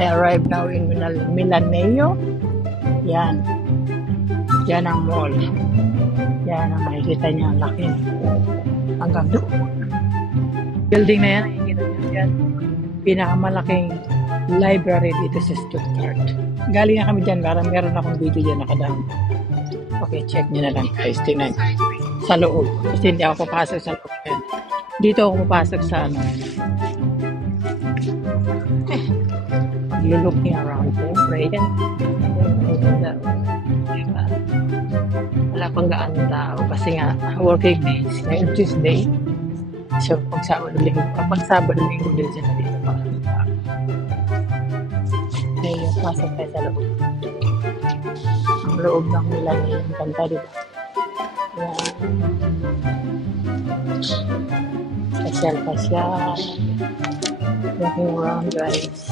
I arrived now in Milaneo. Yan. Yan ang mall. Yan ang makikita niya. Ang laki. Hanggang doon. Building na yan. Nakikita niyo yan. Pinakamalaking library dito sa Stuttgart. Galing na kami dyan. Meron akong video dyan nakadaan. Okay, check nyo na lang guys. Tingnan. Sa loob. Kasi hindi ako papasok sa loob. Dito ako papasok sa ano. Looking around siyempre yan. Wala pang gaano tao kasi nga working days ngayon Tuesday, so pag Sabado Linggo din sila dito para tao. Ngayon pasok tayo sa loob. Ang loob ng Milan yung kanta, diba? Pasyal walking around guys.